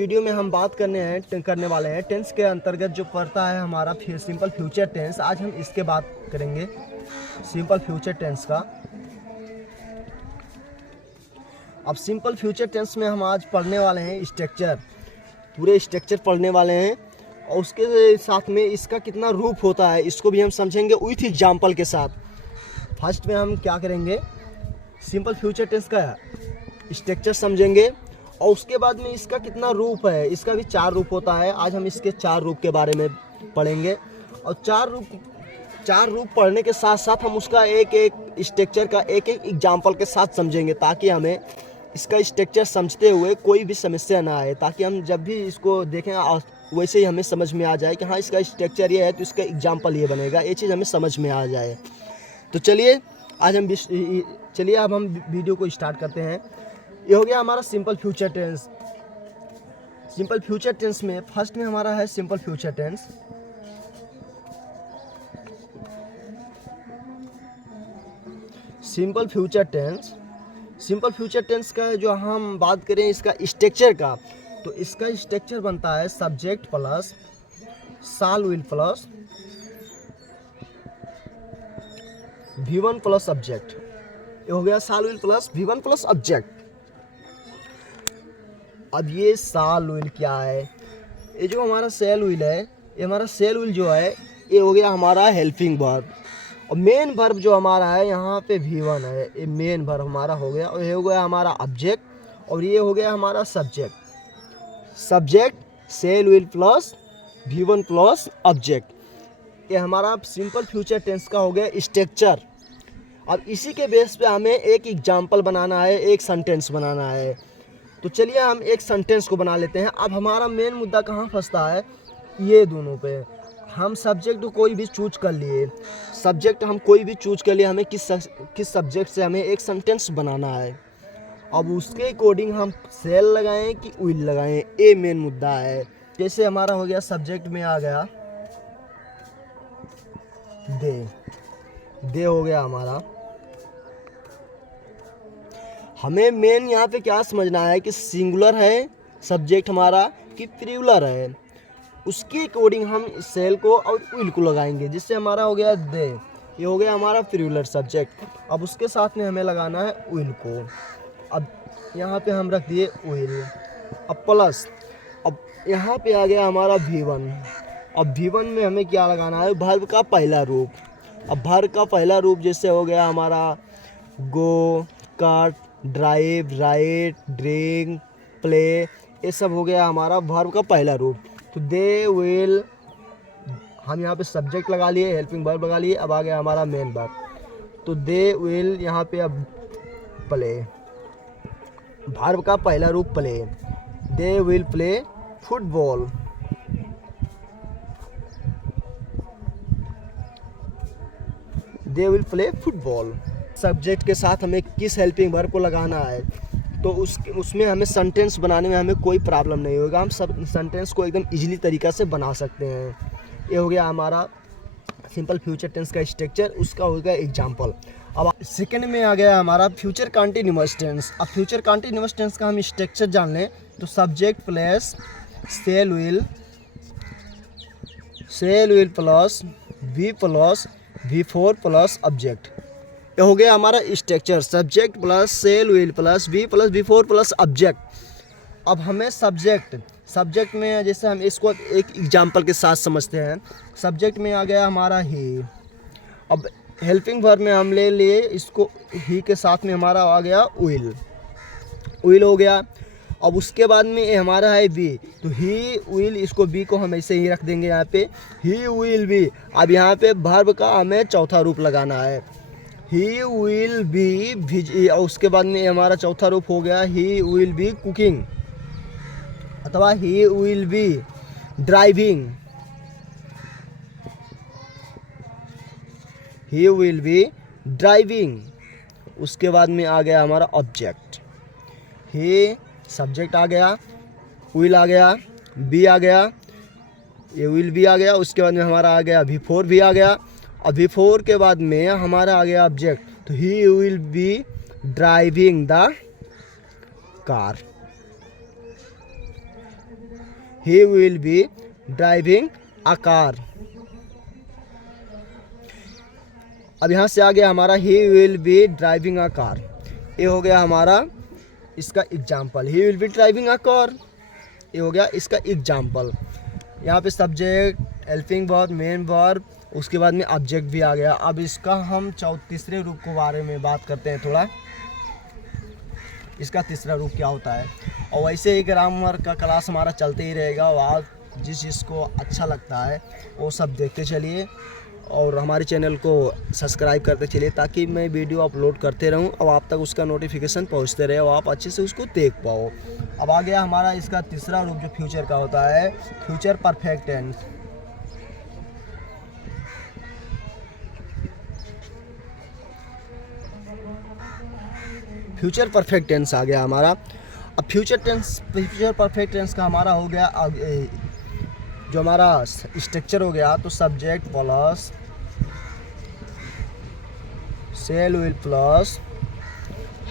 Video में हम बात करने वाले हैं टेंस के अंतर्गत जो पड़ता है हमारा सिंपल फ्यूचर टेंस। आज हम इसके बात करेंगे सिंपल फ्यूचर टेंस का। अब सिंपल फ्यूचर टेंस में हम आज पढ़ने वाले हैं स्ट्रक्चर, पूरे स्ट्रक्चर पढ़ने वाले हैं और उसके साथ में इसका कितना रूप होता है इसको भी हम समझेंगे विथ एग्जाम्पल के साथ। फर्स्ट में हम क्या करेंगे, सिंपल फ्यूचर टेंस का स्ट्रक्चर समझेंगे और उसके बाद में इसका कितना रूप है, इसका भी 4 रूप होता है। आज हम इसके 4 रूप के बारे में पढ़ेंगे और 4 रूप पढ़ने के साथ साथ हम उसका एक एक स्ट्रक्चर का एक एक एग्जाम्पल के साथ समझेंगे ताकि हमें इसका स्ट्रक्चर समझते हुए कोई भी समस्या ना आए, ताकि हम जब भी इसको देखें वैसे ही हमें समझ में आ जाए कि हाँ इसका स्ट्रक्चर ये है तो इसका एग्जाम्पल ये बनेगा, ये चीज़ हमें समझ में आ जाए। तो चलिए अब हम वीडियो को स्टार्ट करते हैं। ये हो गया हमारा simple future tense. Simple future tense में फर्स्ट में हमारा है simple future tense. Simple future tense का जो हम बात करें इसका स्ट्रक्चर का, तो इसका स्ट्रक्चर बनता है subject plus shall will plus V1 plus object. ये हो गया shall will plus V1 plus object. अब ये शाल विल क्या है, ये जो हमारा सेल विल है, ये हमारा सेल विल जो है ये हो गया हमारा हेल्पिंग वर्ब और मेन वर्ब जो हमारा है यहाँ पे V1 है, ये मेन वर्ब हमारा हो गया और ये हो गया हमारा ऑब्जेक्ट और ये हो गया हमारा subject shall will plus V1 plus object. ये हमारा सिंपल फ्यूचर टेंस का हो गया स्ट्रक्चर। अब इसी के बेस पे हमें एक एग्जाम्पल बनाना है, एक सेंटेंस बनाना है। तो चलिए हम एक सेंटेंस को बना लेते हैं। अब हमारा मेन मुद्दा कहाँ फंसता है, ये दोनों पे। हम सब्जेक्ट कोई भी चूज कर लिए, हमें किस सब्जेक्ट से हमें एक सेंटेंस बनाना है। अब उसके अकॉर्डिंग हम सेल लगाएं कि विल लगाएं, ये मेन मुद्दा है। जैसे हमारा हो गया सब्जेक्ट में आ गया दे हो गया हमारा। हमें मेन यहाँ पे क्या समझना है कि सिंगुलर है सब्जेक्ट हमारा कि प्लूरल है, उसके अकॉर्डिंग हम सेल को और विल को लगाएंगे। जिससे हमारा हो गया दे, ये हो गया हमारा प्लूरल सब्जेक्ट। अब उसके साथ में हमें लगाना है विल को। अब यहाँ पे हम रख दिए विल, अब प्लस, अब यहाँ पे आ गया हमारा V1। अब V1 में हमें क्या लगाना है, वर्ब का पहला रूप। अब वर्ब का पहला रूप जैसे हो गया हमारा go, cut, drive, right, drink, play, ये सब हो गया हमारा वर्ब का पहला रूप। तो दे विल, हम यहाँ पे सब्जेक्ट लगा लिए, हेल्पिंग वर्ब लगा लिए। अब आ गया हमारा मेन वर्ब, तो दे विल यहाँ पे अब प्ले, वर्ब का पहला रूप play. They will play football, they will play football. Subject के साथ हमें किस हेल्पिंग वर्ब को लगाना है तो उसमें हमें सेंटेंस बनाने में हमें कोई प्रॉब्लम नहीं होगा, हम सब सेंटेंस को एकदम इजीली तरीक़ा से बना सकते हैं। ये हो गया हमारा सिंपल फ्यूचर टेंस का स्ट्रक्चर, उसका हो गया एग्जाम्पल। अब सेकंड में आ गया हमारा फ्यूचर कंटिन्यूअस टेंस। अब फ्यूचर कंटिन्यूअस टेंस का हम स्ट्रक्चर जान लें तो subject plus shall will plus V plus V4 plus object. ये हो गया हमारा structure, subject plus shall will plus V plus V4 plus object. अब हमें सब्जेक्ट में जैसे हम इसको एक एग्जाम्पल के साथ समझते हैं। सब्जेक्ट में आ गया हमारा ही, अब हेल्पिंग वर्ब में हम ले लिए इसको, ही के साथ में हमारा आ गया विल हो गया। अब उसके बाद में ये हमारा है बी, तो ही विल, इसको बी को हम ऐसे ही रख देंगे यहाँ पे, ही विल बी। अब यहाँ पे वर्ब का हमें चौथा रूप लगाना है, ही विल बी, और उसके बाद में हमारा चौथा रूप हो गया ही विल बी कुकिंग अथवा he will be driving, he will be driving. उसके बाद में आ गया हमारा ऑब्जेक्ट, ही सब्जेक्ट आ गया, विल आ गया, बी आ गया, ये विल बी आ गया। उसके बाद में हमारा आ गया V4 भी आ गया। अब V4 के बाद में हमारा आ गया ऑब्जेक्ट, तो he will be driving the car. He will be driving a car. अब यहाँ से आ गया हमारा he will be driving a car. ये हो गया हमारा इसका example, he will be driving a car. ये हो गया इसका एग्जाम्पल। यहाँ पे subject, helping verb, main verb, उसके बाद में ऑब्जेक्ट भी आ गया। अब इसका हम तीसरे रूप के बारे में बात करते हैं थोड़ा, इसका तीसरा रूप क्या होता है। और वैसे ही ग्रामर का क्लास हमारा चलते ही रहेगा, और आप जिस जिसको अच्छा लगता है वो सब देखते चलिए और हमारे चैनल को सब्सक्राइब करते चलिए, ताकि मैं वीडियो अपलोड करते रहूं और आप तक उसका नोटिफिकेशन पहुंचते रहे और आप अच्छे से उसको देख पाओ। अब आ गया हमारा इसका तीसरा रूप जो फ्यूचर का होता है, future perfect tense. Future perfect tense आ गया हमारा। अब फ्यूचर परफेक्ट टेंस का हमारा हो गया, जो हमारा स्ट्रक्चर हो गया, तो subject plus shall will plus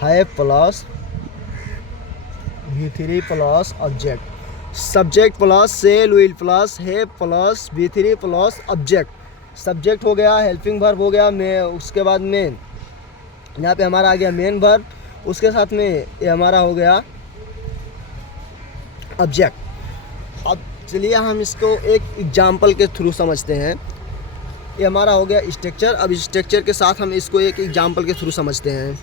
have plus V3 plus object. Subject plus shall will plus have plus V3 plus object. Subject हो गया, हेल्पिंग वर्ब हो गया, मैं उसके बाद में यहाँ पे हमारा आ गया मेन वर्ब, उसके साथ में ये हमारा हो गया ऑब्जेक्ट। अब चलिए हम इसको एक एग्जाम्पल के थ्रू समझते हैं। ये हमारा हो गया स्ट्रक्चर। अब स्ट्रक्चर के साथ हम इसको एक एग्जाम्पल के थ्रू समझते हैं।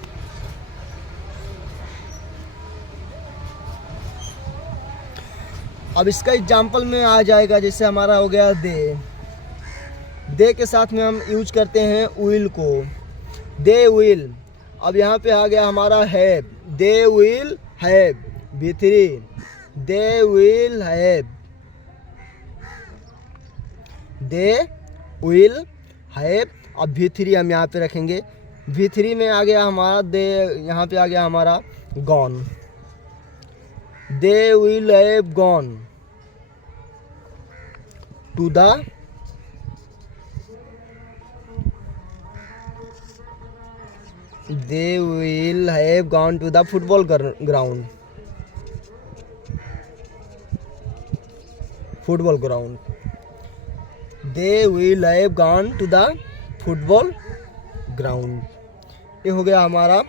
अब इसका एग्जाम्पल में आ जाएगा, जैसे हमारा हो गया दे के साथ में हम यूज करते हैं विल को, दे विल। अब यहाँ पे आ गया हमारा have, they will have V3, they will have, they will have. अब V3 हम यहाँ पे रखेंगे। V3 में आ गया हमारा दे, यहाँ पे आ गया हमारा gone, they will have gone to the they will have gone to the football ground, football ground, they will have gone to the football ground। ये हो गया हमारा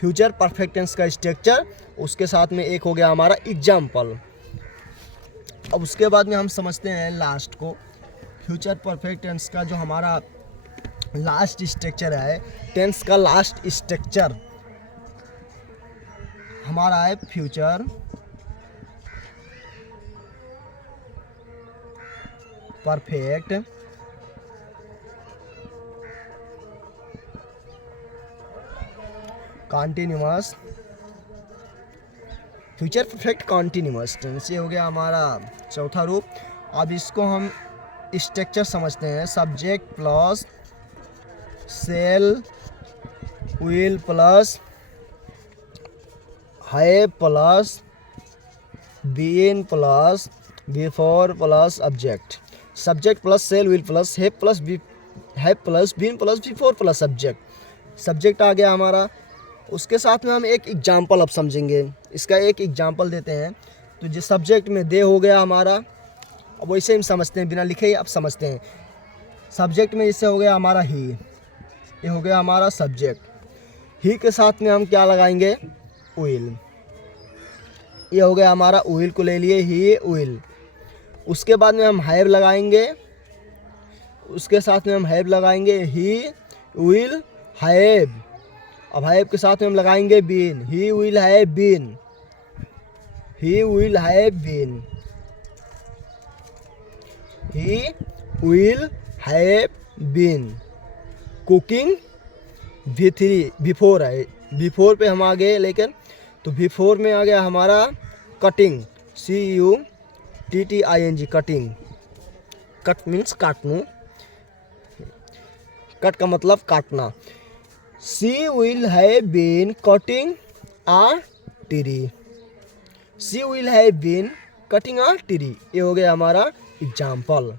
फ्यूचर परफेक्ट टेंस का स्ट्रक्चर। उसके साथ में एक हो गया हमारा एग्जाम्पल। अब उसके बाद में हम समझते हैं लास्ट को, फ्यूचर परफेक्ट टेंस का जो हमारा लास्ट स्ट्रक्चर है, टेंस का लास्ट स्ट्रक्चर हमारा है future perfect continuous, future perfect continuous tense. ये हो गया हमारा चौथा रूप। अब इसको हम स्ट्रक्चर समझते हैं, subject plus shall will plus have plus been plus before plus object. Subject plus shall will plus have plus been plus before plus object. Subject आ गया हमारा। उसके साथ में हम एक एग्जाम्पल अब समझेंगे। इसका एक एग्जाम्पल देते हैं। तो जो सब्जेक्ट में दे हो गया हमारा, अब वैसे हम समझते हैं, बिना लिखे ही आप समझते हैं। सब्जेक्ट में इससे हो गया हमारा ही, ये हो गया हमारा सब्जेक्ट। ही के साथ में हम क्या लगाएंगे, विल। ये हो गया हमारा विल को ले लिए, ही विल। उसके बाद में हम हैव लगाएंगे, उसके साथ में हम हैव लगाएंगे, ही विल हैव। अब हैव के साथ में हम लगाएंगे been, he will have been, he will have been, he will have been. Cooking V3 before है, बिफोर पे हम आ गए, लेकिन तो बिफोर में आ गया हमारा cutting, CUTTING, cutting. Cut means काटना, कट का मतलब काटना। She will have been cutting a tree, she will have been cutting a tree। ये हो गया हमारा example,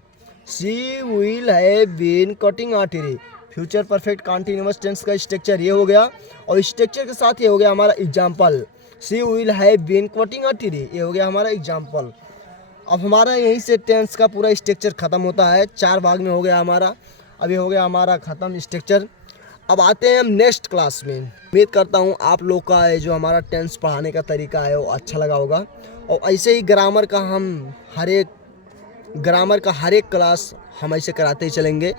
she will have been cutting a tree। Future perfect continuous tense का structure ये हो गया, और स्ट्रक्चर के साथ ये हो गया हमारा example. She will have been cutting a tree. ये हो गया हमारा एग्जाम्पल। अब हमारा यहीं से टेंस का पूरा स्ट्रक्चर ख़त्म होता है। 4 भाग में हो गया हमारा। अभी हो गया हमारा ख़त्म स्ट्रक्चर। अब आते हैं हम नेक्स्ट क्लास में। उम्मीद करता हूँ आप लोग का ये जो हमारा टेंस पढ़ाने का तरीका है वो अच्छा लगा होगा। और ऐसे ही ग्रामर का हर एक क्लास हम ऐसे कराते ही चलेंगे।